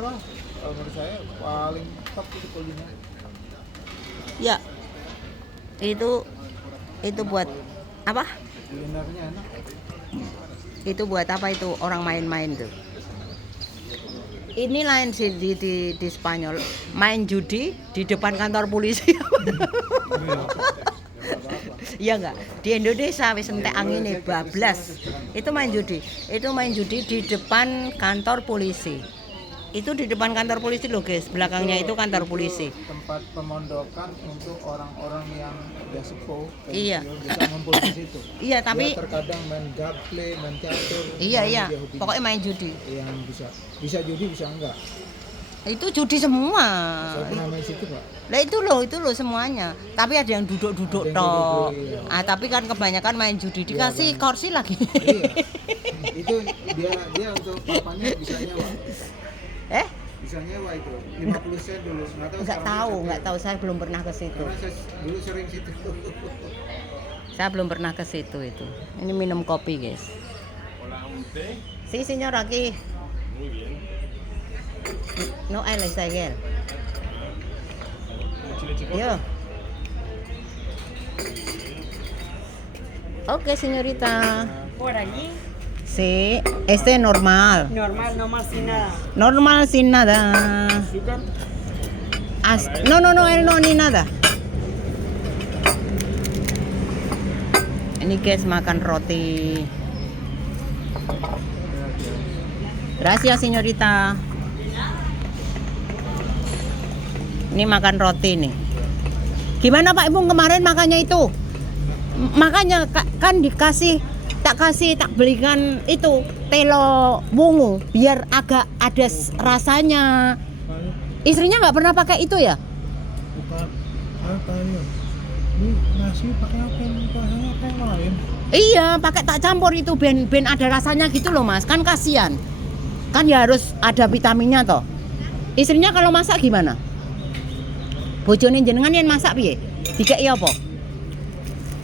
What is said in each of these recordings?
parah. Menurut saya paling top itu kuliner. Ya. Itu buat apa? Kulinernya enak. Itu buat apa itu orang main-main tuh? Ini lain sih di Spanyol, main judi di depan kantor polisi. Iya enggak? Di Indonesia wis entek angine bablas. Itu main judi. Itu main judi di depan kantor polisi. Itu di depan kantor polisi loh, guys. Belakangnya itu kantor polisi. Tempat pemondokan untuk orang-orang yang udah sepuh. Iya. Bisa ngumpul di situ. Iya, tapi dia terkadang main gaple, main catur. iya. Pokoknya main judi. Yang bisa judi bisa enggak. Itu judi semua. Saya pernah main situ, Pak. Lah itu loh semuanya. Tapi ada yang duduk-duduk toh. Iya. Tapi kan kebanyakan main judi dikasih kursi lagi. Iya. Itu dia untuk papannya bisa nyewa. Bisa nyewa itu 50 sen dulu. Nggak tahu, saya belum pernah ke situ. Karena saya dulu sering situ. Saya belum pernah ke situ itu. Ini minum kopi, guys. Sí, señor, aquí. No hay les ayer. Yo. Oke, señorita. Por allí, Sí, este normal. normal, no más sin nada. Normal sin nada. ¿Azúcar? No, él no ni nada. Ini guys makan roti. Gracias, señorita. Ini makan roti nih. Gimana Pak Ibu kemarin makannya itu? Makanya kan tak belikan itu telo wungu biar agak ada rasanya. Istrinya nggak pernah pakai itu ya? Bukan apa ya? Ini nasi pakai apa yang lain? Iya, pakai tak campur itu ben ada rasanya gitu loh Mas. Kan kasihan. Kan ya harus ada vitaminnya toh. Istrinya kalau masak gimana? Bojone jenengan yen masak piye? Dikeki apa?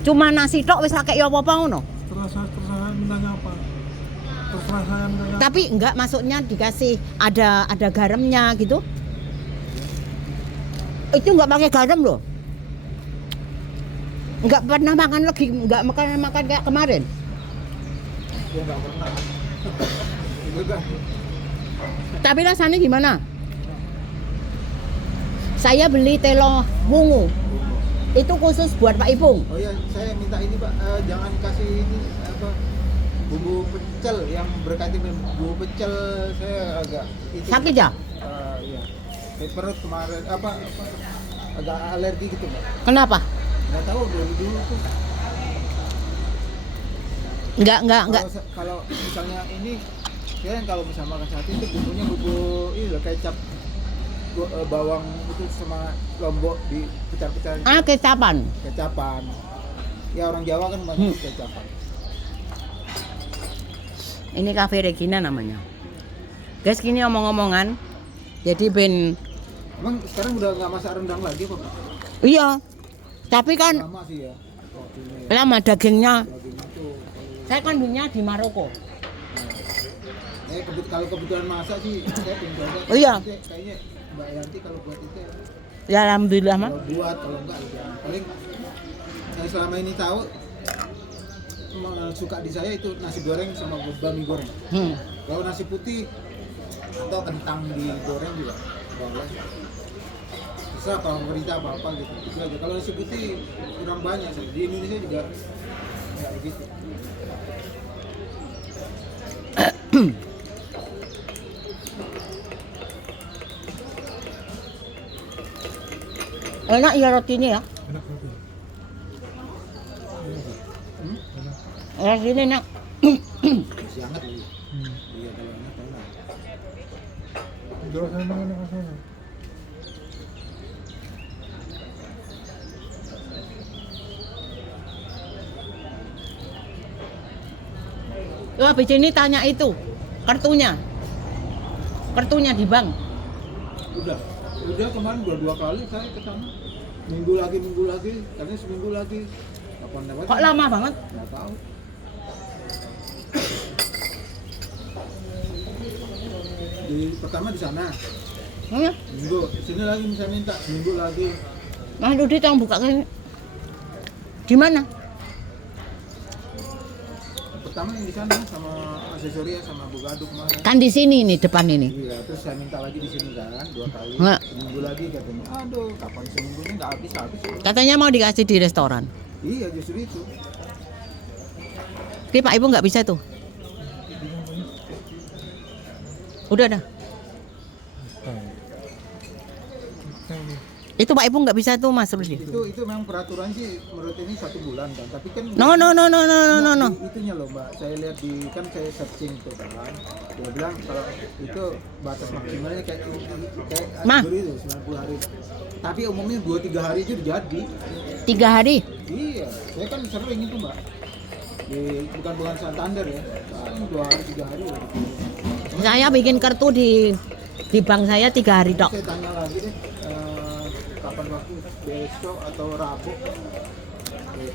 Cuma nasi tok wis akeh apa-apa ngono? Terserah mintanya apa? Terserah saya mintanya. Tapi enggak, maksudnya dikasih ada garamnya gitu. Itu enggak pakai garam loh. Enggak pernah makan lagi, enggak makan kayak kemarin. Dia nggak pernah. Juga. Tapi rasanya gimana? Saya beli telo wungu. Itu khusus buat Pak Ipung. Oh iya, saya minta ini Pak, jangan kasih ini apa bumbu pecel yang berkaitan dengan bumbu pecel, saya agak itu. Sakit ya? Iya. Perut kemarin apa agak alergi gitu Pak. Kenapa? Nggak tahu dulu tuh. Enggak. Kalau misalnya ini, saya kalau misalnya makan sate itu bumbunya bumbu ini loh, kecap, bawang itu sama lombok dipecah-pecah. Kecapan. Kecapan. Ya orang Jawa kan banyak kecapan. Ini Cafe Regina namanya. Guys, gini omong-omongan. Jadi ben Emang sekarang udah nggak masak rendang lagi Pak? iya. Tapi kan Lama sih ya. lama dagingnya. Dagingnya tuh. Saya kan belinya di Maroko. Kalau kebutuhan masak sih saya tinggal aja. Oh iya. Kayaknya Mbak Yanti kalau buat itu Ya alhamdulillah mah. kalau buat, kalau enggak ya paling saya selama ini tahu suka di saya itu nasi goreng sama bami goreng. Kalau nasi putih atau kentang digoreng juga boleh. Terserah favorit apa gitu. Itu aja. Kalau nasi putih kurang banyak sih. Di Indonesia juga enggak begitu. Enak ya rotinya ya. Enak roti. Rotinya enak. Masih hangat lagi. Iya kalau enak. Jual sana mana sana. Wah, habis ini tanya itu kartunya di bank. Udah kemarin dua kali saya ke sana. Minggu lagi, katanya seminggu lagi. Kapan lewat? Kok lama banget? Nggak tahu. Di pertama di sana, Hmm? minggu. Sini lagi bisa minta, minggu lagi. Mas Dudi tolong buka kan. Di mana? Pertama yang di sana sama aksesoris sama bugado kemarin. Kan di sini nih depan ini. Iya, terus saya minta lagi di sini kan 2 kali. Nggak. Seminggu lagi katanya. Aduh, kapan seminggunya nggak habis-habis. Katanya mau dikasih di restoran. Iya, justru itu. Oke, Pak Ibu nggak bisa tuh. Udah dah. Itu Pak Ibu nggak bisa tuh Mas Rudi. Itu memang peraturan sih menurut ini 1 bulan kan. Tapi kan No. itunya loh Mbak. Saya lihat kan saya searching tuh kan. Dia bilang kalau itu batas maksimalnya kayak Ma. itu 90 hari. Tapi umumnya 2-3 hari itu udah jadi. 3 hari. Iya, saya kan sering itu Mbak. Bukan Santander ya. Kan 2 hari 3 hari udah gitu. Saya bikin kartu di bank saya 3 hari dok. Saya tanya lagi deh, kapan waktu besok atau Rabu?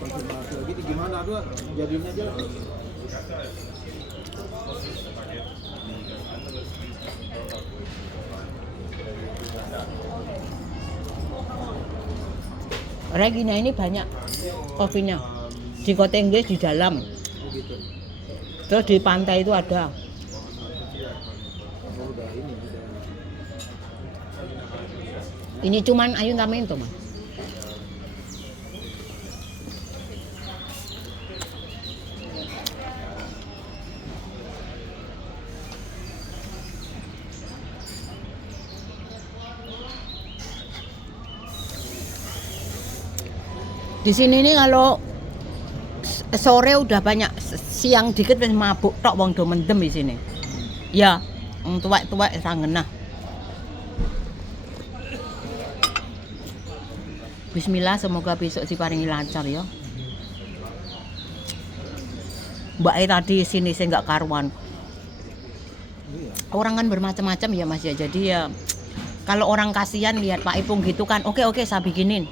Konfirmasi lagi di gimana tuh jadinya aja lah. Regina ini banyak kopinya. Di Kota Inggris di dalam. Begitu. Terus di pantai itu ada. Oh, udah ini udah. Ini cuman ayuntamiento Mas. Di sini nih kalau sore udah banyak, siang dikit wis mabuk tok wong do mendem di sini. Ya, tuwek-tuwek sangenah. Bismillah, semoga besok diparingi lancar ya. Mbak tadi sini saya nggak karuan. Iya. Orang kan bermacam-macam ya Mas ya. Jadi ya kalau orang kasihan lihat Pak Ipung gitu kan, oke saya bikinin.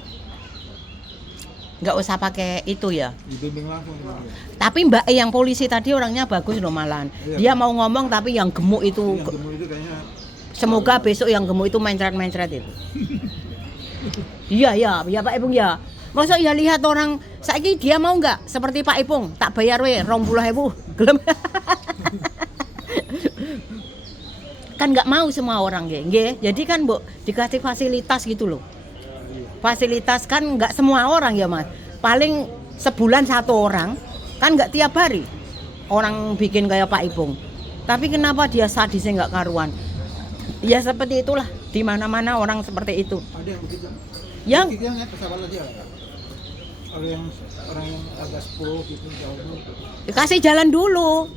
Nggak usah pakai itu ya. Dibimbing langsung sama dia. Tapi Mbak yang polisi tadi orangnya bagus loh malahan. Dia Iya. mau ngomong tapi yang gemuk itu, Yang gemuk itu kayaknya semoga besok yang gemuk itu mencret-mencret itu. Iya Pak Ipung ya. Masa ya lihat orang saiki dia mau nggak seperti Pak Ipung tak bayar we 20.000 gelem. Kan nggak mau semua orang nggih. Jadi kan Bu dikasih fasilitas gitu loh. Fasilitas kan nggak semua orang ya Mas. Paling sebulan 1 orang, kan nggak tiap hari orang bikin kayak Pak Ipung. Tapi kenapa dia sadisnya nggak karuan? Ya seperti itulah, di mana-mana orang seperti itu. ada yang begitu. Yang Itu yang pesawat aja lah. Orang yang agak sepuh gitu jauh. kasih jalan dulu.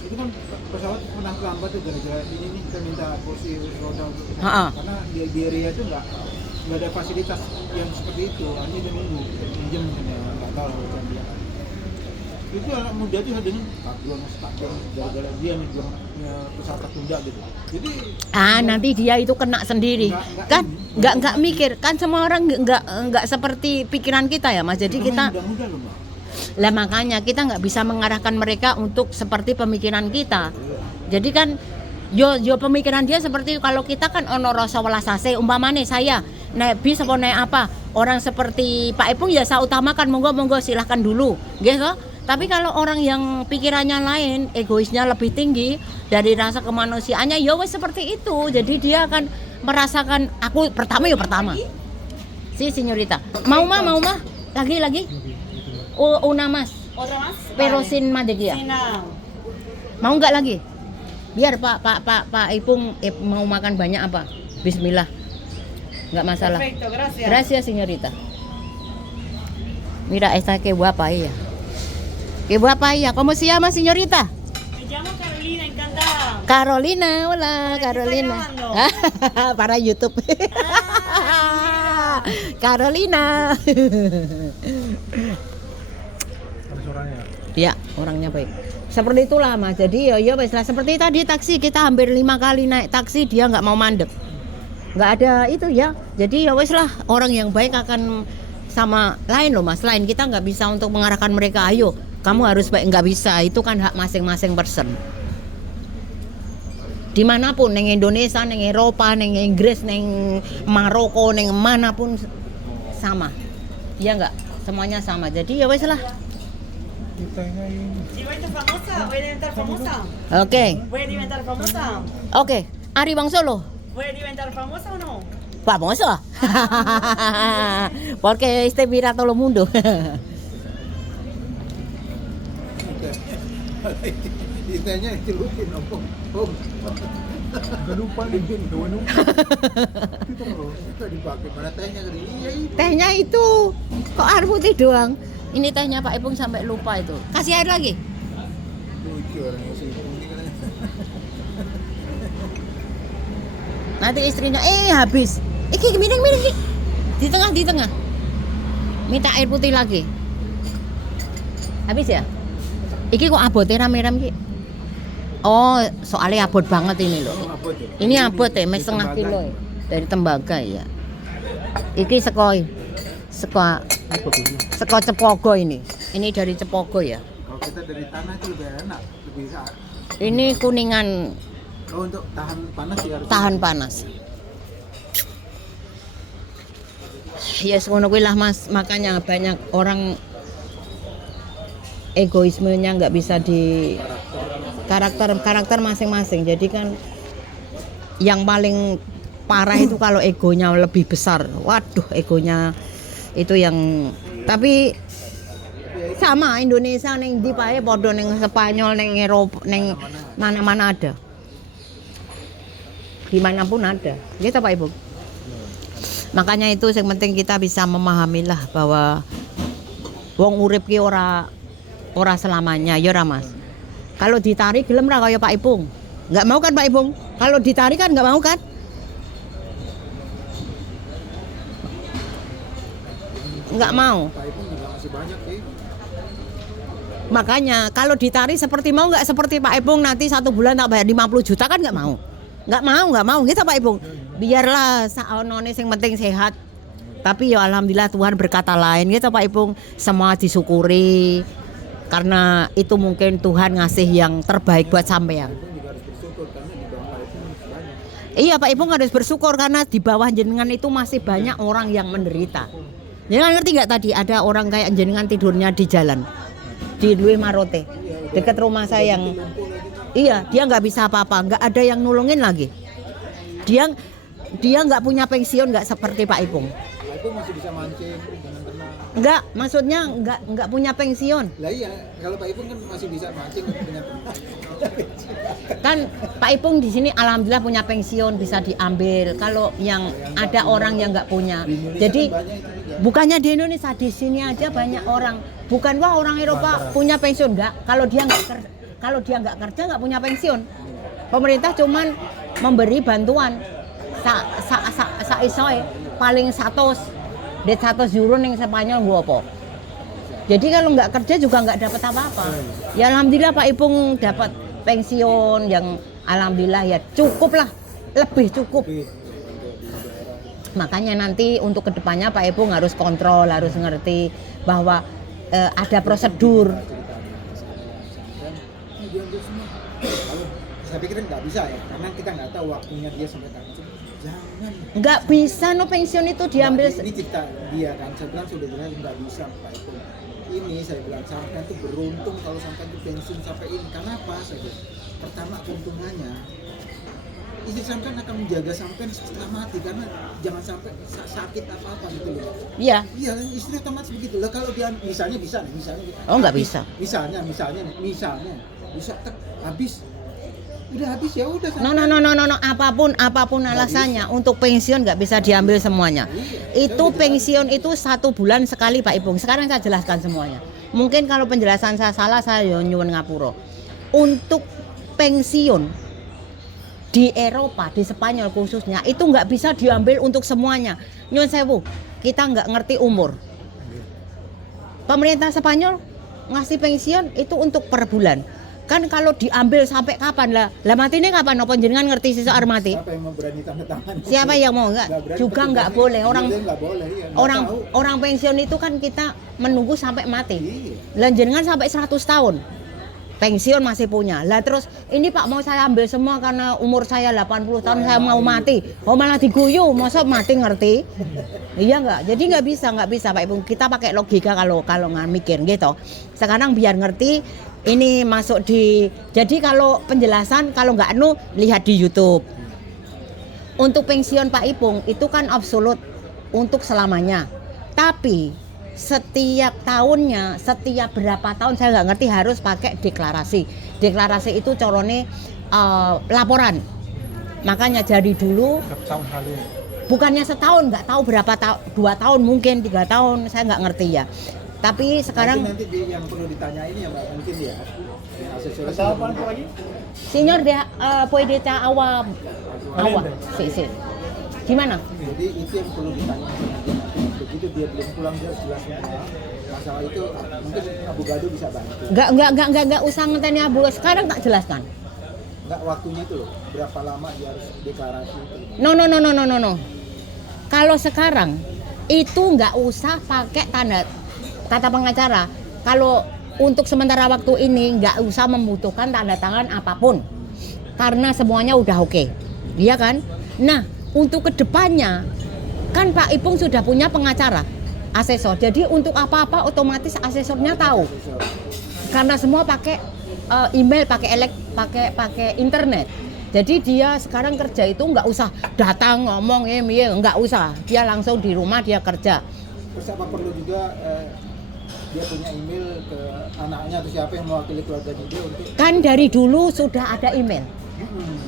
Itu kan pesawat pernah terlambat tuh gara-gara ini nih kita minta kursi roda untuk pesawat. Ha-ha. Karena di area itu nggak ada fasilitas yang seperti itu, hanya dia nunggu pinjam mungkin ya nggak tahu kan dia. Itu anak muda tuh hadirnya kaguan stadion gara-gara dia nih bilang pesawat tertunda gitu. Jadi Nanti dia itu kena sendiri. Kan nggak mikir. Kan semua orang nggak seperti pikiran kita ya Mas. Jadi itu kita muda-muda loh Mbak. lah makanya kita nggak bisa mengarahkan mereka untuk seperti pemikiran kita. Jadi kan yo pemikiran dia seperti kalau kita kan ono rasa welasase umpamane saya naik bis apa naik apa orang seperti Pak Ipung ya saya utamakan monggo silahkan dulu gitu. Tapi kalau orang yang pikirannya lain, egoisnya lebih tinggi dari rasa kemanusiaannya ya wes seperti itu. Jadi dia akan merasakan aku pertama si Senyorita mau mah lagi una mas Otra más? perosin madegia Sina. mau nggak lagi biar Pak Ipung mau makan banyak apa Bismillah nggak masalah. Perfecto, gracias. Gracias señorita. Mira esta que guapa ella. Qué guapa ella. ¿Cómo se llama señorita? Me llamo Carolina, encantada. Carolina, hola ¿Para qué Carolina. está grabando? Para YouTube. Carolina. Ada suaranya. Ya, orangnya baik. Seperti itulah Mas. Jadi ya wes lah seperti tadi taksi kita hampir 5 kali naik taksi dia nggak mau mandek. Nggak ada itu ya. Jadi ya wes lah orang yang baik akan sama lain loh Mas. Lain kita nggak bisa untuk mengarahkan mereka. Ayo, kamu harus baik nggak bisa. Itu kan hak masing-masing person. Dimanapun, neng Indonesia, neng Eropa, neng Inggris, neng Maroko, neng manapun sama. Iya nggak? Semuanya sama. Jadi ya wes lah. Kitanya ini. Si voy a estar famosa, voy a inventar famosa. Oke, Voy a inventar famosa. oke. Ari Bang Solo. Voy a inventar famosa o no? Famoso. Porque este mira todo el mundo. Kitanya celukin om. Gak lupa nih, doang. Itu dipakai mana tehnya kali? Iya itu. Tehnya itu kok air putih doang. Ini tehnya Pak Ipung sampai lupa itu. Kasih air lagi. Lucu orangnya sih. Ini kan. Nanti istrinya habis. Iki miring Ki. Di tengah. Minta air putih lagi. Habis ya? Iki kok abote rame-rame Ki? Oh, soalnya abot banget ini loh. Apa tuh? Ini abot ya, mes setengah kilo ya. Dari tembaga ya. Iki seko Cepogo ini. Ini dari Cepogo ya. Kalau kita dari tanah itu lebih enak, lebih sehat. Ini kuningan Kalau untuk tahan panas ya harus tahan panas. Ya ngono kuwi lah Mas, makanya banyak orang egoismenya nggak bisa di karakter masing-masing. Jadi kan yang paling parah itu kalau egonya lebih besar. Waduh, egonya itu yang tapi sama Indonesia neng ndi pae padha neng Spanyol neng Eropa neng mana-mana ada. Dimanapun ada. Gitu Pak Ibu. Makanya itu yang penting kita bisa memahamilah bahwa wong urip ki ora selamanya ya ora Mas. Kalau ditarik gelem ra kaya Pak Ipung. Enggak mau kan Pak Ipung? Kalau ditarik kan enggak mau kan? Enggak mau. Pak Ipung juga masih banyak sih. Makanya kalau ditarik seperti mau enggak seperti Pak Ipung nanti 1 bulan tak bayar 50 juta kan enggak mau. Enggak mau gitu Pak Ipung. Biarlah saonone sing penting sehat. Tapi ya alhamdulillah Tuhan berkata lain gitu Pak Ipung. Semua disyukuri. Karena itu mungkin Tuhan ngasih yang terbaik buat sampean. Ipung juga harus bersyukur karena di bawah Pak Ipung masih banyak. Iya Pak Ipung harus bersyukur karena di bawah jenengan itu masih banyak orang yang menderita. Jenengan ngerti nggak tadi ada orang kayak jenengan tidurnya di jalan di Luis Marote dekat rumah saya yang iya dia nggak bisa apa-apa, nggak ada yang nulungin lagi. Dia nggak punya pensiun nggak seperti Pak Ipung. Pak Ipung masih bisa mancing dengan tenang. Nggak, maksudnya nggak punya pensiun. Lah iya, kalau Pak Ipung kan masih bisa mancing dengan tenang. Kan Pak Ipung di sini alhamdulillah punya pensiun bisa diambil. Kalau yang ada orang yang nggak punya. Di Indonesia Jadi kan banyak itu juga. bukannya di Indonesia di sini aja banyak orang. Bukan wah orang Eropa punya pensiun nggak? Kalau dia nggak kerja nggak punya pensiun. Pemerintah cuman memberi bantuan sa isoe paling 100 euro ning Spanyol gua apa. Jadi kalau nggak kerja juga nggak dapat apa-apa. Ya alhamdulillah Pak Ipung dapat pensiun yang alhamdulillah ya cukup lah, lebih cukup. Makanya nanti untuk kedepannya Pak Ipung harus kontrol, harus ngerti bahwa ada prosedur. Saya pikir nggak bisa ya, karena kita nggak tahu waktunya dia sampai kapan. Jangan. Nggak bisa no pensiun itu diambil. Ini cerita dia kan, saya bilang sudah jelas nggak bisa Pak Ipung. Ini saya bilang sampai itu beruntung kalau sampai itu pensiun sampai ini. Karena apa? Saya bilang, pertama keuntungannya istri sampean akan menjaga sampean setelah mati karena jangan sampai sakit apa-apa gitu loh. Iya. Iya, istri otomatis begitu lah. Kalau dia misalnya bisa nih, misalnya. Oh, nggak bisa. Misalnya bisa habis. Udah habis ya udah. No. Apapun alasannya untuk pensiun nggak bisa diambil semuanya. Itu pensiun itu 1 bulan sekali Pak Ipung. Sekarang saya jelaskan semuanya. Mungkin kalau penjelasan saya salah saya nyuwun ngapura. Untuk pensiun di Eropa, di Spanyol khususnya itu nggak bisa diambil untuk semuanya. Nyuwun sewu, kita nggak ngerti umur. Pemerintah Spanyol ngasih pensiun itu untuk per bulan. Kan kalau diambil sampai kapan lah? Lah mati ini kapan? Apa jenengan ngerti sisa mati? Siapa yang mau berani tanda tangan? Siapa yang mau enggak? Juga nggak boleh. Nggak boleh, iya. Nggak tahu. Orang pensiun itu kan kita menunggu sampai mati. Iya. Lah jenengan sampai 100 tahun. pensiun masih punya. Lah terus ini Pak mau saya ambil semua karena umur saya 80 tahun saya mau mati. Oh malah diguyu, masa mati ngerti? Iya enggak? Jadi nggak bisa Pak Ibu. Kita pakai logika kalau nggak mikir gitu. Sekarang biar ngerti ini masuk di, jadi kalau penjelasan kalau nggak lihat di YouTube. Untuk pensiun Pak Ipung itu kan absolut untuk selamanya. Tapi setiap tahunnya, setiap berapa tahun saya nggak ngerti harus pakai deklarasi. Deklarasi itu corone laporan. Makanya jadi dulu tahun lalu. bukannya setahun, nggak tahu berapa tahun, 2 tahun mungkin 3 tahun, saya nggak ngerti ya. Tapi sekarang nanti yang perlu ditanya ini ya Mbak, mungkin ya. Aksesoris lagi? senior dia puede ta awa si. Gimana? Jadi itu yang perlu ditanya. Begitu dia belum pulang dia jelas semua. Masalah itu mungkin Abu Gado bisa bantu. Nggak usah ngenteni Abu, sekarang tak jelaskan. Nggak waktunya itu loh, berapa lama dia harus deklarasi itu. No. Kalau sekarang itu nggak usah pakai tanda kata pengacara. Kalau untuk sementara waktu ini nggak usah membutuhkan tanda tangan apapun karena semuanya udah oke, iya kan? Nah untuk kedepannya kan Pak Ipung sudah punya pengacara, asesor. Jadi untuk apa-apa otomatis asesornya tahu karena semua pakai email, pakai internet. Jadi dia sekarang kerja itu nggak usah datang ngomong nggak usah, dia langsung di rumah dia kerja. Terus apa perlu juga dia punya email ke anaknya atau siapa yang mewakili keluarga dia untuk Kan dari dulu sudah ada email.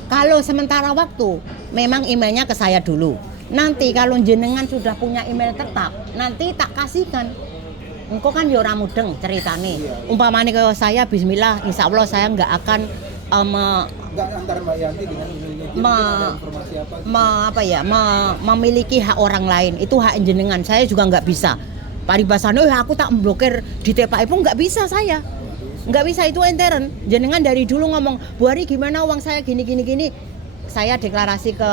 Kalau sementara waktu memang emailnya ke saya dulu. Nanti kalau jenengan sudah punya email tetap, nanti tak kasihkan. Engkau kan ya ora mudeng ceritane. Umpamane kaya saya bismillah insya Allah saya nggak akan nggak antar Mbak Yanti dengan emailnya dia ada informasi apa? Memiliki hak orang lain. Itu hak jenengan. Saya juga nggak bisa. Paribasane aku tak memblokir di TPA Ipung, nggak bisa saya. Nggak bisa, itu enteren. Jenengan dari dulu ngomong, Bu Ari gimana uang saya gini. Saya deklarasi ke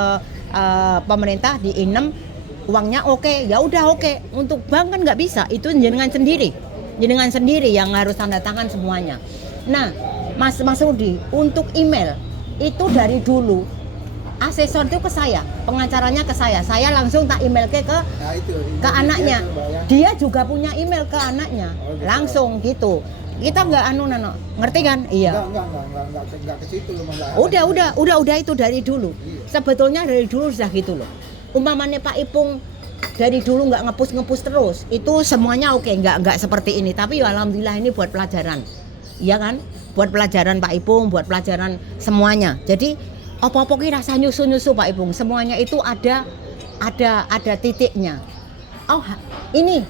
pemerintah di INEM, uangnya oke, ya udah oke. Untuk bank kan nggak bisa, itu jenengan sendiri yang harus tanda tangan semuanya. Nah, Mas Rudi, untuk email itu dari dulu asesor itu ke saya, pengacaranya ke saya langsung tak email ke anaknya. Dia juga punya email ke anaknya, langsung gitu. Kita nggak ngerti kan? Iya. Nggak ke situ loh. Udah itu dari dulu. Sebetulnya dari dulu sudah gitu loh. Umpamanya Pak Ipung dari dulu nggak ngepus terus, itu semuanya oke, nggak seperti ini. Tapi ya alhamdulillah ini buat pelajaran, iya kan? Buat pelajaran Pak Ipung, buat pelajaran semuanya. Jadi apa-apa ki rasa nyusu Pak Ipung, semuanya itu ada titiknya. Oh ini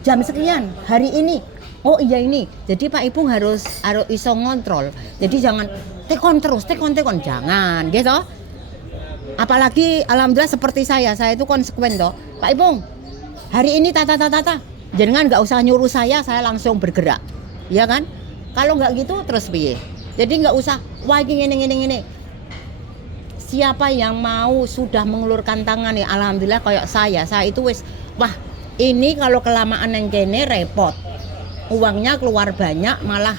jam sekian hari ini. Oh iya ini. Jadi Pak Ipung harus iso ngontrol. Jadi jangan tekon terus, tekon jangan, gitu. Apalagi alhamdulillah seperti saya itu konsekuen toh. Pak Ipung, hari ini tata. Jangan nggak usah nyuruh saya langsung bergerak. Ya kan? Kalau nggak gitu terus piye? Jadi nggak usah wah ini. Siapa yang mau sudah mengulurkan tangan ya alhamdulillah kayak saya itu wis wah ini kalau kelamaan yang kene repot. Uangnya keluar banyak malah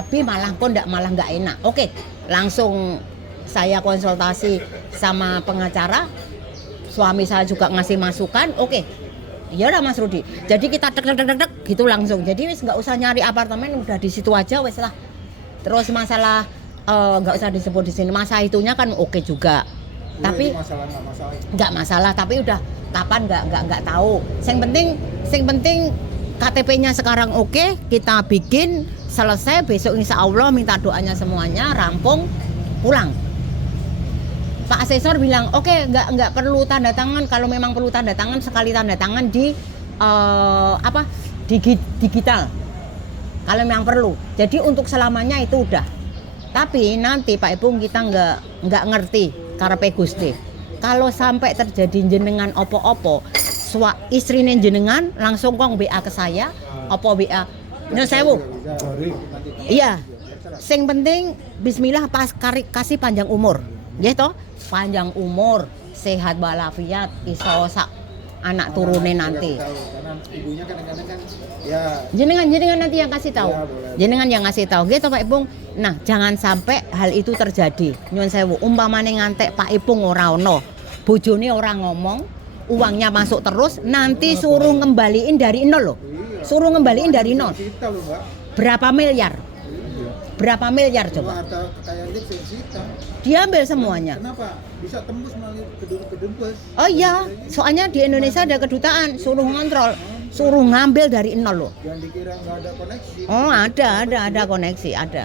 lebih malah nggak enak. Oke, langsung saya konsultasi sama pengacara, suami saya juga ngasih masukan. Oke, iya lah Mas Rudi. Jadi kita tek gitu langsung. Jadi wis nggak usah nyari apartemen, udah di situ aja wis lah. Terus masalah nggak usah disebut di sini. Masa itunya kan oke juga. Tapi nggak masalah. Tapi udah kapan nggak tahu. Yang penting KTP-nya sekarang oke, kita bikin selesai besok insya Allah minta doanya semuanya rampung pulang. Pak asesor bilang oke, nggak perlu tanda tangan. Kalau memang perlu tanda tangan sekali tanda tangan di digital. Kalau memang perlu. Jadi untuk selamanya itu udah. Tapi nanti Pak Ipung kita nggak ngerti karepe Gusti. Kalau sampai terjadi jenengan opo-opo, istrine jenengan langsung kong BA ke saya, opo BA. Nyun sewu. Iya. Sing penting bismillah pas kasih panjang umur. Nggih toh? Panjang umur, sehat walafiat, iso sak anak turune nanti. Tahu, karena ibunya kadang-kadang kan ya Jenengan nanti yang kasih tahu. Iya, boleh. Jenengan yang ngasih tahu. Gitu Pak Ipung. Nah, jangan sampai hal itu terjadi. Nyuwun sewu, umpamane ngantek Pak Ipung ora ono, bojone ora ngomong, uangnya masuk terus, nanti suruh ngembaliin dari nol loh. iya. Suruh ngembaliin dari nol. Kita loh, Mbak. Berapa miliar? Iya. Berapa miliar Cuma coba? harta kekayaan dia bisa disita. Diambil semuanya. Kenapa? Bisa tembus melalui kedubes. Oh iya, soalnya di Indonesia ada kedutaan, suruh ngontrol, suruh ngambil dari nol loh. Jangan dikira nggak ada koneksi. Oh ada koneksi, ada.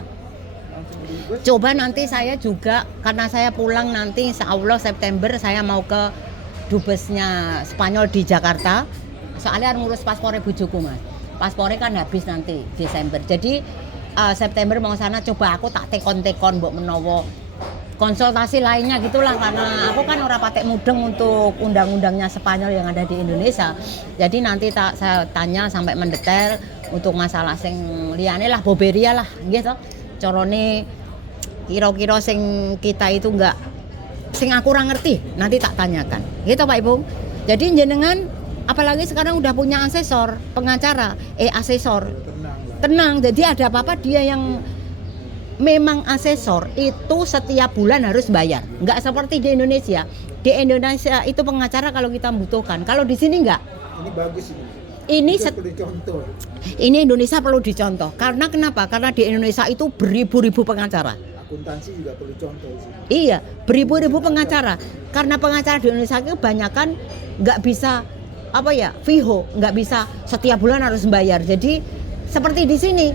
Langsung kedubes. Coba nanti saya juga, karena saya pulang nanti insya Allah September saya mau ke dubesnya Spanyol di Jakarta. Soalnya harus ngurus paspornya bujuku mas. Paspornya kan habis nanti Desember. Jadi September mau sana, coba aku tak tekon-tekon mbok menowo konsultasi lainnya gitulah, karena aku kan ora patek mudeng untuk undang-undangnya Spanyol yang ada di Indonesia. Jadi nanti saya tanya sampai mendetail untuk masalah sing liyane lah, boberia lah gitu. Corone kira-kira sing kita itu enggak, sing aku kurang ngerti, nanti tak tanyakan. Gitu Pak Ibu. Jadi jenengan apalagi sekarang udah punya asesor, pengacara, asesor. Tenang, jadi ada apa-apa dia yang memang asesor itu setiap bulan harus bayar. Enggak seperti di Indonesia. Di Indonesia itu pengacara kalau kita butuhkan. Kalau di sini enggak. Ini bagus ini. Ini Itu perlu contoh. ini Indonesia perlu dicontoh. Karena kenapa? Karena di Indonesia itu beribu-ribu pengacara. Akuntansi juga perlu contoh sih. Iya, beribu-ribu pengacara. Karena pengacara di Indonesia itu kebanyakan nggak bisa fiho, nggak bisa setiap bulan harus bayar. Jadi seperti di sini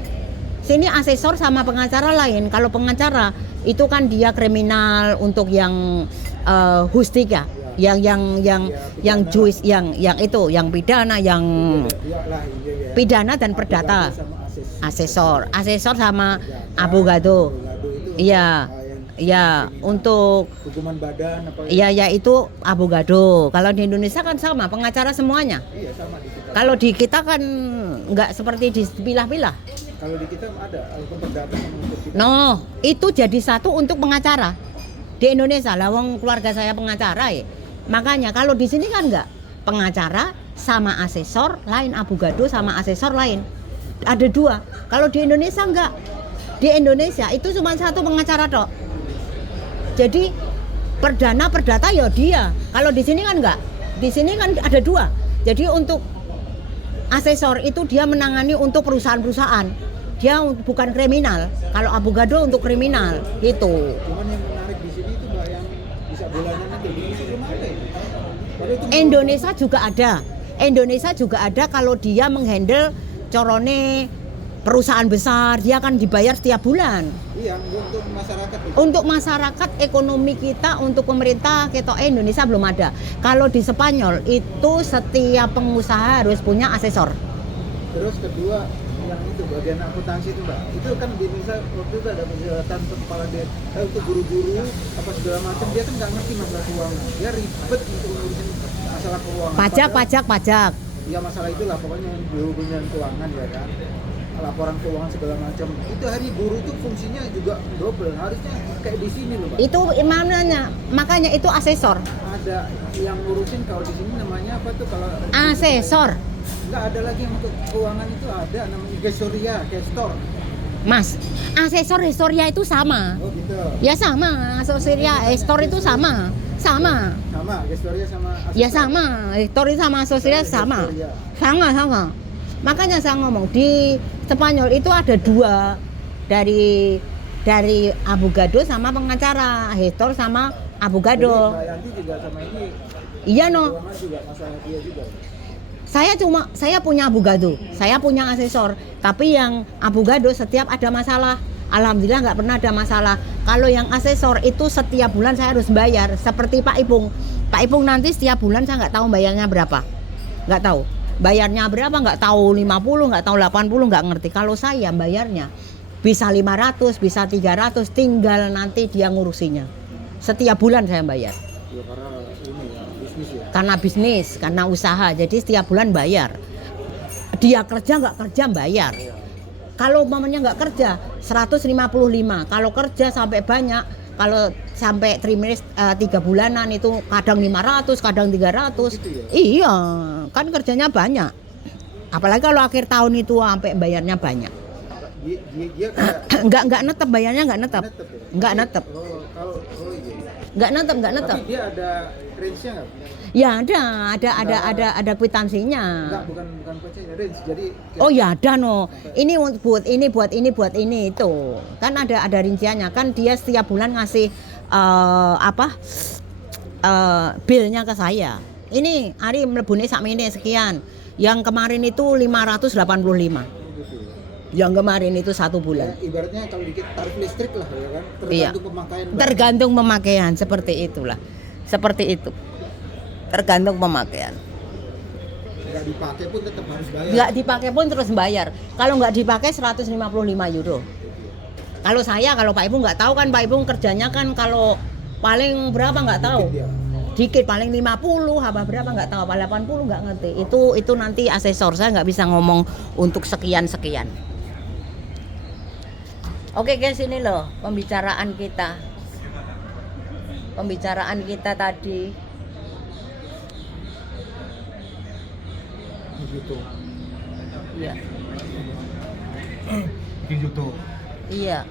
asesor sama pengacara lain. Kalau pengacara itu kan dia kriminal untuk yang hustika, yang juis, yang itu, yang pidana, yang pidana dan perdata. Asesor sama abogado. Iya. Ya, untuk hukuman badan apa? Iya, itu abogado. Kalau di Indonesia kan sama, pengacara semuanya. Iya, sama di kita. Kalau di kita kan nggak seperti dipilah-pilah. Kalau di kita ada hukum perdata sama untuk kita. No, itu jadi satu untuk pengacara. Di Indonesia, lawang keluarga saya pengacara ya. Makanya kalau di sini kan nggak. Pengacara sama asesor lain, abogado sama asesor lain. Ada dua. Kalau di Indonesia nggak. Di Indonesia itu cuma satu pengacara tok. Jadi perdata ya dia. Kalau di sini kan enggak. Di sini kan ada dua. Jadi untuk asesor itu dia menangani untuk perusahaan-perusahaan. Dia bukan kriminal. Kalau abogado untuk kriminal gitu. Cuman yang menarik di sini itu Mbak, yang bisa bulanan itu di sini belum ada. Padahal itu Indonesia juga ada. Indonesia juga ada kalau dia menghandle corone perusahaan besar, dia akan dibayar setiap bulan. iya untuk masyarakat. Untuk masyarakat, ekonomi kita, untuk pemerintah kita Indonesia belum ada. Kalau di Spanyol itu setiap pengusaha harus punya asesor. Terus kedua yang itu bagian akuntansi itu Mbak. Itu kan di Indonesia waktu itu ada persyaratan kepala untuk guru-guru apa segala macam, dia kan nggak ngerti masalah keuangan. Dia ribet untuk ngurusin masalah keuangan. Pajak. Ya masalah itulah pokoknya yang berhubungan keuangan ya kan. Laporan keuangan segala macam. Itu hari guru itu fungsinya juga double. Harusnya kayak di sini loh, Pak. Itu mananya? Makanya itu asesor. Ada yang ngurusin, kalau di sini namanya apa tuh kalau Asesor. enggak ada lagi yang untuk keuangan itu ada namanya gestor. Mas, asesor historia itu sama. Oh gitu. Ya sama, asesor gestor itu sama. Sama. Sama, gestoria sama asesor. Ya sama, histori sama asesor sama. Sama. Makanya saya ngomong di Spanyol itu ada dua dari abogado sama pengacara, histor sama abogado. Mbak Yanti juga sama ini. Iya no. Keuangan juga masalah dia juga. Saya punya abogado, saya punya asesor, tapi yang abogado setiap ada masalah, alhamdulillah nggak pernah ada masalah. Kalau yang asesor itu setiap bulan saya harus bayar, seperti Pak Ipung. Pak Ipung nanti setiap bulan saya nggak tahu bayarnya berapa, nggak tahu. Bayarnya berapa nggak tahu, 50, nggak tahu 80, nggak ngerti. Kalau saya bayarnya bisa 500, bisa 300, tinggal nanti dia ngurusinya. Setiap bulan saya bayar. Ya karena ini ya, bisnis ya. Karena bisnis, karena usaha, jadi setiap bulan bayar. Dia kerja nggak kerja bayar. Kalau mamanya nggak kerja 155, kalau kerja sampai banyak, kalau sampai trimester 3 bulanan itu kadang 500, kadang 300. Gitu ya? Iya, kan kerjanya banyak. Apalagi kalau akhir tahun itu sampai bayarnya banyak. Dia kayak Enggak netep bayarnya, enggak netep. netep ya? Enggak netep. Oh iya. Enggak netep. Tapi dia ada range-nya nggak? Ya ada kwitansinya. Enggak, bukan range-nya, range. Jadi Oh ya ada no. Ini buat ini itu. Kan ada rinciannya. Kan dia setiap bulan ngasih bilnya ke saya. Ini hari mlebune sakmene sekian. Yang kemarin itu 585. gitu ya. Yang kemarin itu 1 Ya, bulan. ibaratnya kalau dikit tarif listrik lah ya kan, Iya. tergantung pemakaian. Tergantung pemakaian seperti itulah. Seperti itu. Tergantung pemakaian. Nggak dipakai pun tetap harus bayar. Nggak dipakai pun terus bayar. Kalau nggak dipakai 155 euro. Kalau saya, kalau Pak Ibu nggak tahu kan, Pak Ibu kerjanya kan kalau paling berapa nggak tahu. Dikit ya. Dikit paling 50, apa berapa nggak tahu, apa 80 nggak ngerti. Itu nanti asesor, saya nggak bisa ngomong untuk sekian. Oke guys, ini loh pembicaraan kita. Pembicaraan kita tadi. Gitu. Iya. Bikin YouTube. Iya.